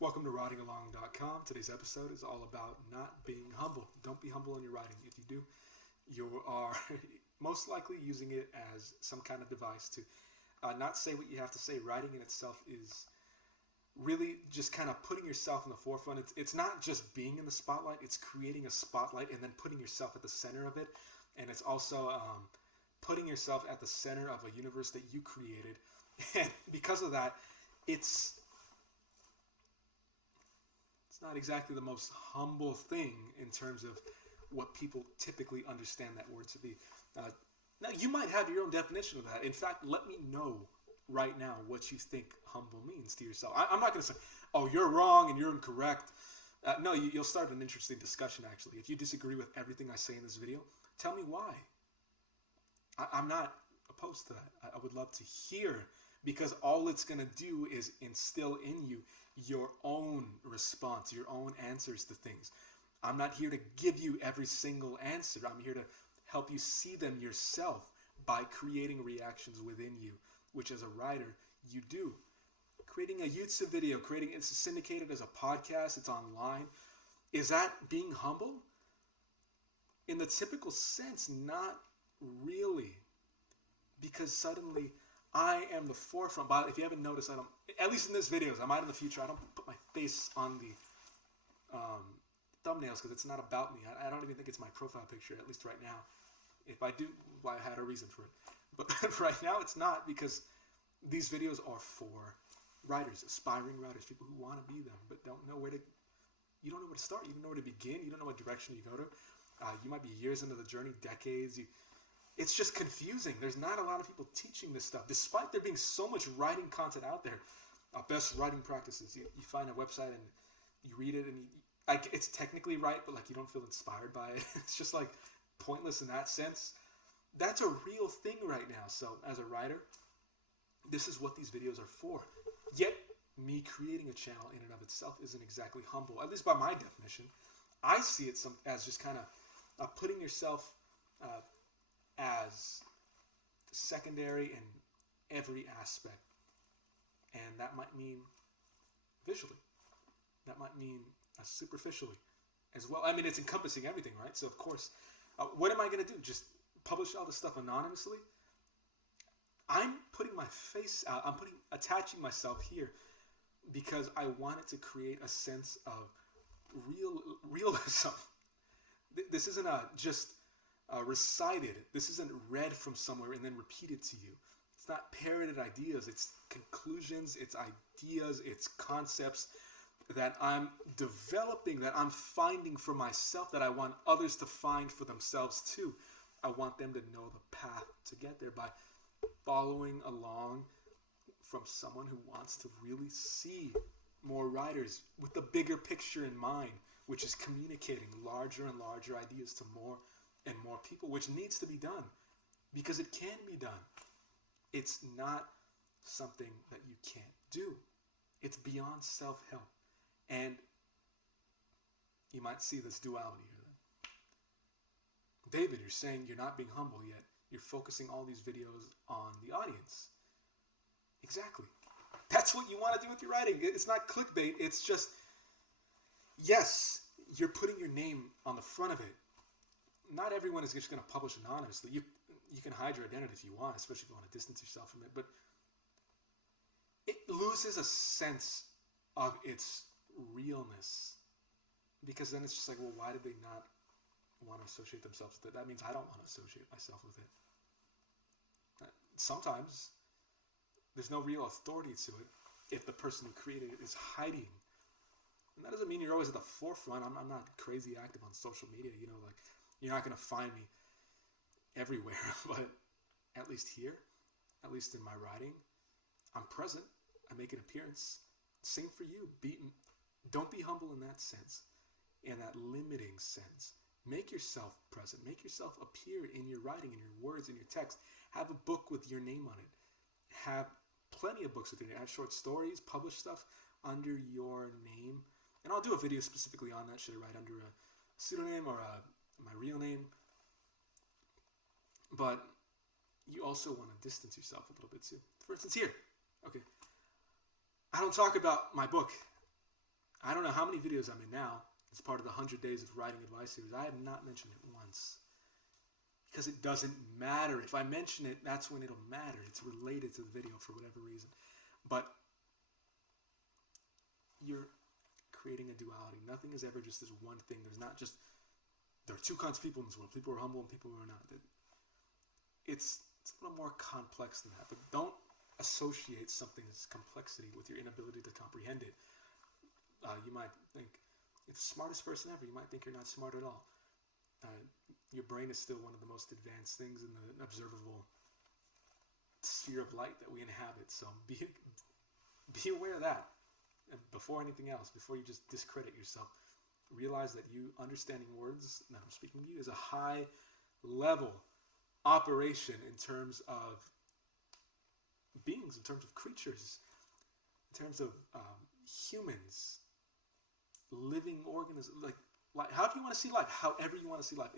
Welcome to writingalong.com. Today's episode is all about not being humble. Don't be humble in your writing. If you do, you are most likely using it as some kind of device to not say what you have to say. Writing in itself is really just kind of putting yourself in the forefront. It's not just being in the spotlight, it's creating a spotlight and then putting yourself at the center of it. And it's also putting yourself at the center of a universe that you created. And because of that, it's not exactly the most humble thing in terms of what people typically understand that word to be. Now, you might have your own definition of that. In fact, let me know right now what you think humble means to yourself. I'm not going to say, oh, you're wrong and you're incorrect. No, you'll start an interesting discussion, actually. If you disagree with everything I say in this video, tell me why. I'm not opposed to that. I would love to hear, because all it's going to do is instill in you your own response, your own answers to things. I'm not here to give you every single answer. I'm here to help you see them yourself by creating reactions within you, which as a writer, you do. Creating a YouTube video, it's syndicated as a podcast, it's online. Is that being humble? In the typical sense, not really. Because suddenly, I am the forefront. But if you haven't noticed, at least in this videos, I might in the future, I don't put my face on the thumbnails because it's not about me. I don't even think it's my profile picture, at least right now. If I do, well, I had a reason for it. But right now it's not, because these videos are for writers, aspiring writers, people who want to be them but don't know where to. You don't know where to start. You don't know where to begin. You don't know what direction you go to. You might be years into the journey, decades. It's just confusing. There's not a lot of people teaching this stuff, despite there being so much writing content out there. Best writing practices. You find a website and you read it, and it's technically right, but you don't feel inspired by it. It's just pointless in that sense. That's a real thing right now. So as a writer, this is what these videos are for. Yet me creating a channel in and of itself isn't exactly humble, at least by my definition. I see it as just kind of putting yourself as secondary in every aspect. And that might mean visually. That might mean superficially as well. I mean, it's encompassing everything, right? So, of course, what am I going to do? Just publish all this stuff anonymously? I'm putting my face out. I'm attaching myself here because I wanted to create a sense of realism. This isn't just recited. This isn't read from somewhere and then repeated to you. It's not parroted ideas. It's conclusions, it's ideas, it's concepts that I'm developing, that I'm finding for myself, that I want others to find for themselves too. I want them to know the path to get there by following along from someone who wants to really see more writers with the bigger picture in mind, which is communicating larger and larger ideas to more and more people, which needs to be done because it can be done. It's not something that you can't do. It's beyond self-help. And you might see this duality here then. David, you're saying you're not being humble yet. You're focusing all these videos on the audience. Exactly. That's what you want to do with your writing. It's not clickbait. It's just, yes, you're putting your name on the front of it. Not everyone is just going to publish anonymously. You can hide your identity if you want, especially if you want to distance yourself from it. But it loses a sense of its realness. Because then it's just well, why did they not want to associate themselves with it? That means I don't want to associate myself with it. Sometimes there's no real authority to it if the person who created it is hiding. And that doesn't mean you're always at the forefront. I'm not crazy active on social media. You're not going to find me everywhere. But at least here, at least in my writing, I'm present. I make an appearance. Sing for you. Don't be humble in that sense, in that limiting sense. Make yourself present. Make yourself appear in your writing, in your words, in your text. Have a book with your name on it. Have plenty of books with your name. Have short stories, publish stuff under your name. And I'll do a video specifically on that. Should I write under a pseudonym or my real name? But you also want to distance yourself a little bit too. For instance, here. Okay. I don't talk about my book I don't know how many videos I'm in now. It's part of the 100 Days of Writing Advice series. I have not mentioned it once. Because it doesn't matter. If I mention it, that's when it'll matter. It's related to the video for whatever reason. But you're creating a duality. Nothing is ever just this one thing. There are two kinds of people in this world. People who are humble and people who are not. It's a little more complex than that. But don't associate something's complexity with your inability to comprehend it. You might think, you're the smartest person ever. You might think you're not smart at all. Your brain is still one of the most advanced things in the observable sphere of light that we inhabit. So be aware of that. And before anything else, before you just discredit yourself, realize that you understanding words that I'm speaking to you is a high level operation in terms of beings, in terms of creatures, in terms of humans, living organisms. Like, however you want to see life, however you want to see life.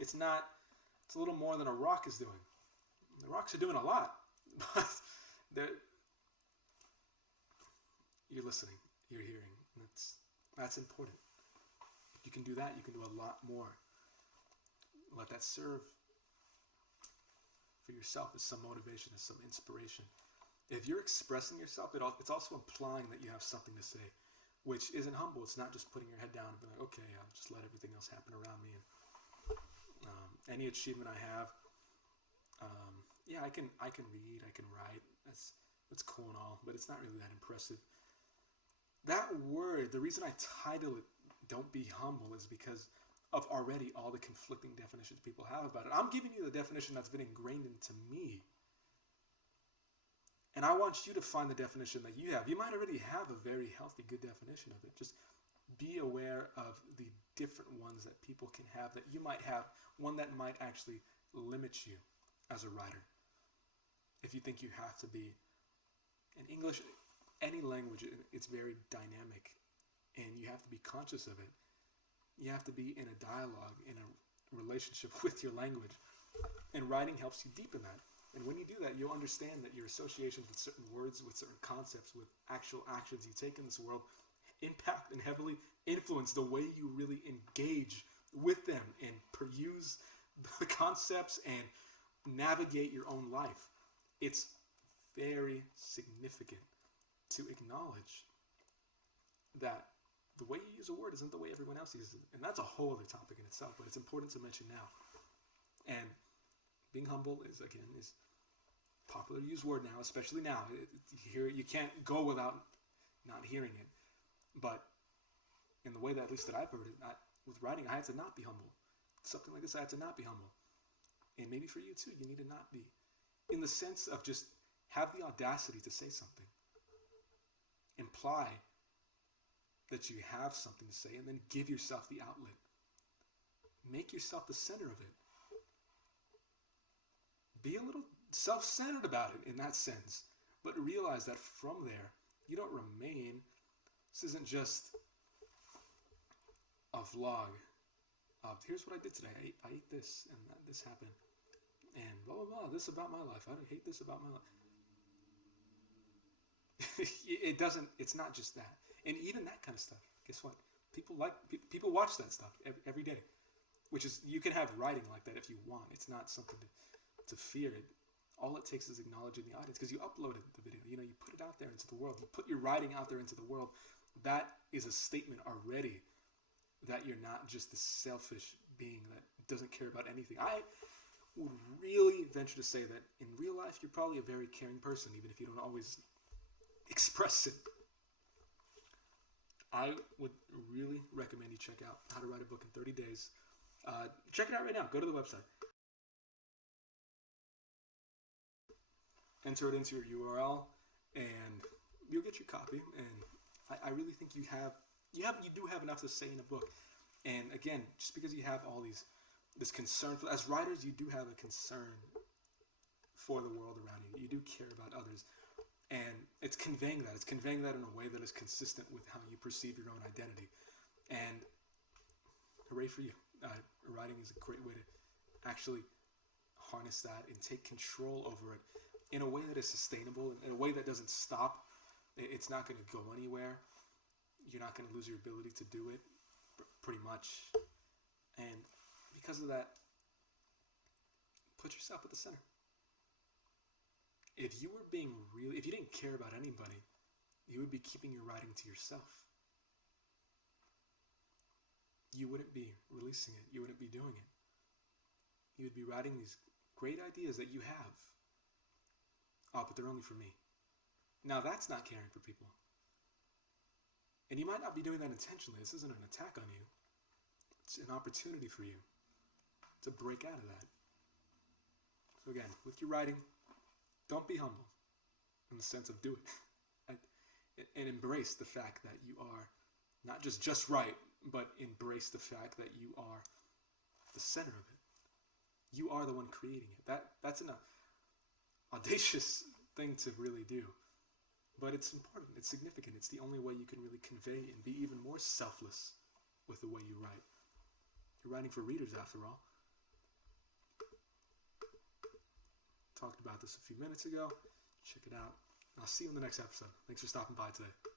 It's a little more than a rock is doing. The rocks are doing a lot, but you're listening, you're hearing. That's important. If you can do that, you can do a lot more. Let that serve for yourself as some motivation, as some inspiration. If you're expressing yourself, it's also implying that you have something to say, which isn't humble. It's not just putting your head down and being like, okay, I'll just let everything else happen around me. And any achievement I have, I can read, I can write. That's cool and all, but it's not really that impressive. That word, the reason I title it "Don't Be Humble" is because of already all the conflicting definitions people have about it. I'm giving you the definition that's been ingrained into me. And I want you to find the definition that you have. You might already have a very healthy, good definition of it. Just be aware of the different ones that people can have, that you might have, one that might actually limit you as a writer. If you think you have to be, in English, any language, it's very dynamic, and you have to be conscious of it. You have to be in a dialogue, in a relationship with your language. And writing helps you deepen that. And when you do that, you'll understand that your associations with certain words, with certain concepts, with actual actions you take in this world impact and heavily influence the way you really engage with them and peruse the concepts and navigate your own life. It's very significant to acknowledge that the way you use a word isn't the way everyone else uses it. And that's a whole other topic in itself, but it's important to mention now. And being humble is popular used word now, especially now. You can't go without not hearing it. But in the way that, at least that I've heard it, with writing, I had to not be humble. Something like this, I had to not be humble. And maybe for you too, you need to not be. In the sense of just have the audacity to say something. Imply that you have something to say, and then give yourself the outlet. Make yourself the center of it. Be a little self-centered about it in that sense, but realize that from there, you don't remain. This isn't just a vlog of, here's what I did today. I ate this, and this happened. And blah, blah, blah, this about my life. I hate this about my life. It's not just that. And even that kind of stuff, guess what? People watch that stuff every day. Which is, you can have writing like that if you want. It's not something to fear. All it takes is acknowledging the audience, because you uploaded the video. You put it out there into the world. You put your writing out there into the world. That is a statement already that you're not just a selfish being that doesn't care about anything. I would really venture to say that in real life, you're probably a very caring person, even if you don't always express it. I would really recommend you check out How to Write a Book in 30 Days. Check it out right now. Go to the website. Enter it into your URL, and you'll get your copy. And I really think you do have enough to say in a book. And again, just because you have all this concern as writers, you do have a concern for the world around you. You do care about others, and it's conveying that. It's conveying that in a way that is consistent with how you perceive your own identity. And hooray for you! Writing is a great way to actually harness that and take control over it in a way that is sustainable, in a way that doesn't stop. It's not going to go anywhere. you're not going to lose your ability to do it, pretty much. And because of that, put yourself at the center. If you didn't care about anybody, you would be keeping your writing to yourself. You wouldn't be releasing it. You wouldn't be doing it. You would be writing these great ideas that you have. Oh, but they're only for me. Now that's not caring for people. And you might not be doing that intentionally. This isn't an attack on you. It's an opportunity for you to break out of that. So again, with your writing, don't be humble in the sense of do it. And embrace the fact that you are not just right, but embrace the fact that you are the center of it. You are the one creating it. That's an audacious thing to really do. But it's important. It's significant. It's the only way you can really convey and be even more selfless with the way you write. You're writing for readers, after all. Talked about this a few minutes ago. Check it out. I'll see you in the next episode. Thanks for stopping by today.